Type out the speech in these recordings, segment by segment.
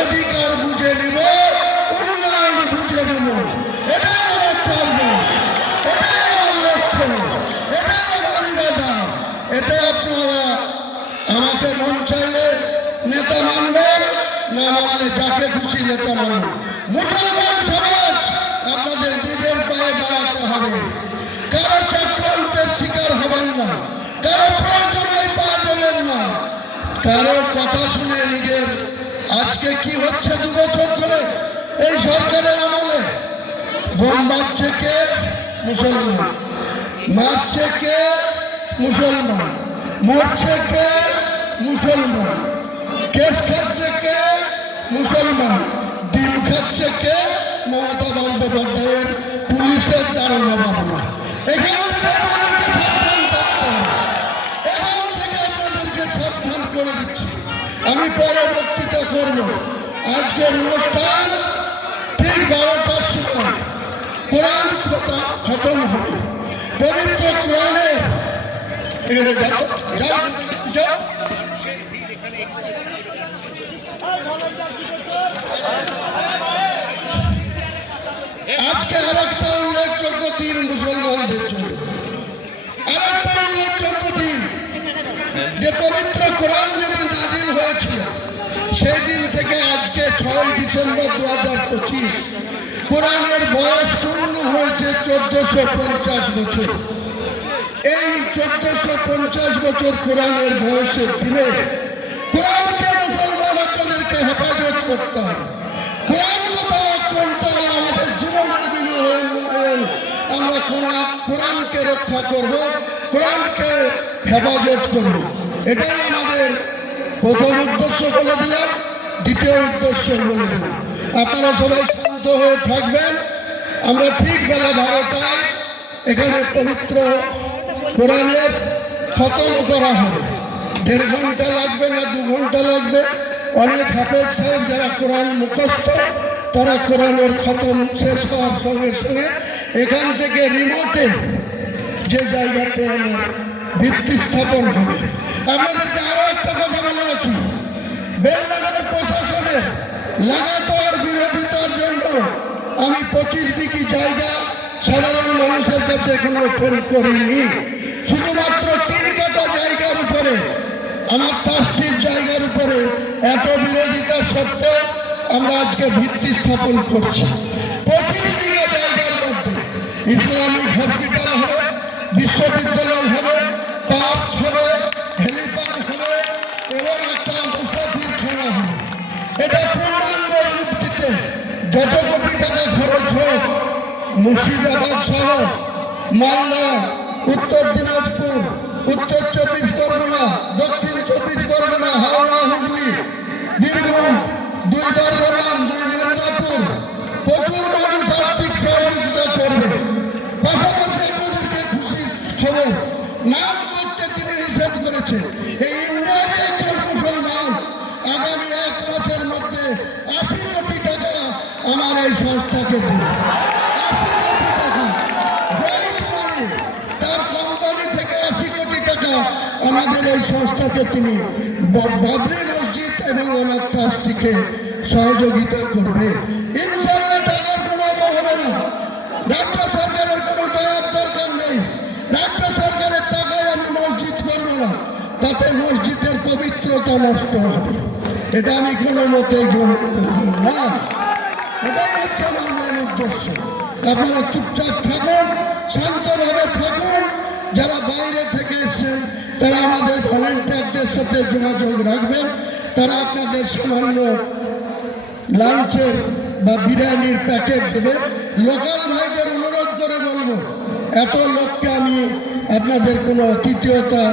অধিকার বুঝে নেব, উন্নয়ন বুঝে নেব। এটাই আমার টার্গেট, এটাই আমার লক্ষ্য, এটাই আমার ইরাদা। এতে আপনারা আমাকে মন চাইলে নেতা মানবেন, না মানলে যাকে খুশি নেতা মানবেন। মুসলমান সমাজ আপনাদের নিজের পায়ে দাঁড়াতে হবে। কারো চক্রান্তের শিকার হবেন না, কারো প্রয়োজনে পা দেবেন না, কারো কথা শুনে নিজের। আজকে কি হচ্ছে 2 বছর ধরে এই সরকারের আমলে? বোম মারছে কে? মুসলমান। মারছে কে? মুসলমান। মরছে কে? মুসলমান। কেস খাচ্ছে কে? মুসলমান। ডিম খাচ্ছে কে? মমতা বন্দ্যোপাধ্যায়ের পুলিশের দারোগা বাবুরা। এখান থেকে আপনাদেরকে সাবধান থাকতে হবে, এখান থেকে আপনাদেরকে সাবধান করে দিচ্ছি। আমি পরে বক্তৃতা করব। আজকের অনুষ্ঠান ঠিক 12টার সময় কোরআন খতম হবে। পবিত্র কোরআনে এখানে যাও। আজকে আরেকটা উল্লেখযোগ্য দিন মুসলমানদের জন্য, আরেকটা উল্লেখযোগ্য দিন। যে পবিত্র কোরআন যেদিন নাজিল হয়েছিল সেই দিন থেকে আজকে 6 ডিসেম্বর 2025 কোরআনের বয়স পূর্ণ হয়েছে 1450 বছর। এই 1450 বছর কোরআনের বয়সের দিনে কোরআনকে মুসলমান আপনাদেরকে হেফাজত করতে হবে। কোরআন কোথাও আক্রান্ত হলে আমাদের জীবনের বিনিময়ে আমরা কোরআনকে রক্ষা করব, কোরআনকে হেফাজত করব। এটাই আমাদের প্রথম উদ্দেশ্য বলে দিলাম। দ্বিতীয় উদ্দেশ্য বলে দিলাম, আপনারা সবাই শান্ত হয়ে থাকবেন। আমরা ঠিক বেলা 12টায় এখানে পবিত্র কোরআনের খতম করা হবে। 1.5 ঘন্টা লাগবে না 2 ঘন্টা লাগবে। অনেক হাফেজ সাহেব যারা কোরআন মুখস্থ তারা কোরআনের খতম শেষ হওয়ার সঙ্গে সঙ্গে এখান থেকে রিমোটে যে জায়গাতে আমার ভিত্তি স্থাপন হবে। আপনাদেরকে আরো একটা কথা বলে রাখি, বেলডাঙ্গার প্রশাসনের লাগাতার বিরোধিতার জন্য আমি 25 বিঘি জায়গা সাধারণ মানুষের কাছে এখনো ওপেন করিনি। শুধুমাত্র 3 কাটা জায়গার উপরে, আমার ট্রাস্টির জায়গার উপরে এত বিরোধিতা সত্ত্বেও আমরা আজকে ভিত্তি স্থাপন করছি। 25 বিঘা জায়গার মধ্যে ইসলামিক হসপিটাল হবে, বিশ্ববিদ্যালয় হবে, পার্ক হবে, হেলিপ্যাড হবে এবং একটা মুসাফিরখানা হবে। এটা পূর্ণাঙ্গ রূপ দিতে যত কোটি টাকা খরচ হোক, মুর্শিদাবাদ সহ মালদা, উত্তর দিনাজপুর, উত্তর 24 পরগনা, দক্ষিণ 24 পরগনা, হাওড়া, হুগলি, বীরভূম, 2 বর্ধমান, 2 মেদিনীপুর, প্রচুর মানুষ আর্থিক সহযোগিতা করবে। পাশাপাশি আপনাদেরকে খুশি খবর, নাম করতে তিনি নিষেধ করেছে। এই ইন্ডিয়ার একজন মুসলমান আগামী 1 মাসের মধ্যে 80 কোটি টাকা আমার এই সংস্থাকে দেবে। 80 কোটি টাকা হোয়াইট মানি, তার কোম্পানি থেকে 80 কোটি টাকা আমাদের এই সংস্থাকে তিনি বাবরি মসজিদ এবং আমার ট্রাস্টিকে সহযোগিতা করবে। ইনশাআল্লাহ টাকার কোনো অভাব হবে না। রাজ্য সরকারের কোনো দয়ার দরকার নেই। রাজ্য সরকারের টাকায় আমি মসজিদ করব না, তাতে মসজিদের পবিত্রতা নষ্ট হবে। এটা আমি কোনো মতেই গ্রহণ করব না। এটাই হচ্ছে আমার মেন উদ্দেশ্য। আপনারা চুপচাপ থাকুন, শান্তভাবে থাকুন। যারা বাইরে থেকে এসছেন তারা আমাদের ভলেন্টিয়ারদের সাথে যোগাযোগ রাখবেন। তারা আপনাদের সামান্য লাঞ্চের বা বিরিয়ানির প্যাকেট দেবে। লোকাল ভাইদের অনুরোধ করে বলবো, এত লোককে আমি আপনাদের কোনো অতিথিয়তা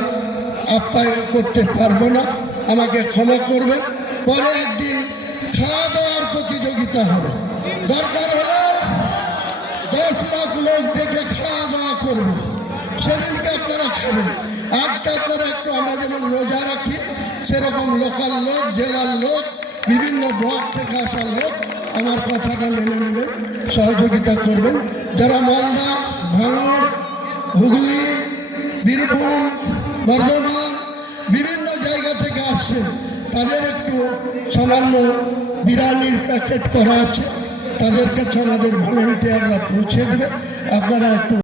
আপ্যায়ন করতে পারবো না, আমাকে ক্ষমা করবেন। পরে একদিন খাওয়া দাওয়ার প্রতিযোগিতা হবে, দরকার হলে 10 লাখ লোক ডেকে খাওয়া দাওয়া করবো, সেদিনকে আপনারা খাবেন। আজকে আপনারা একটু, আমরা যেমন রোজা রাখি সেরকম লোকাল লোক, জেলার লোক, বিভিন্ন ব্লক থেকে আসা লোক আমার কথাটা মেনে নেবেন, সহযোগিতা করবেন। যারা মালদা, ভাঙড়, হুগলি, বীরভূম, বর্ধমান বিভিন্ন জায়গা থেকে আসছেন তাদের একটু সামান্য বিরিয়ানির প্যাকেট করা আছে, তাদের কাছে আমাদের ভলেন্টিয়াররা পৌঁছে দেবে। আপনারা একটু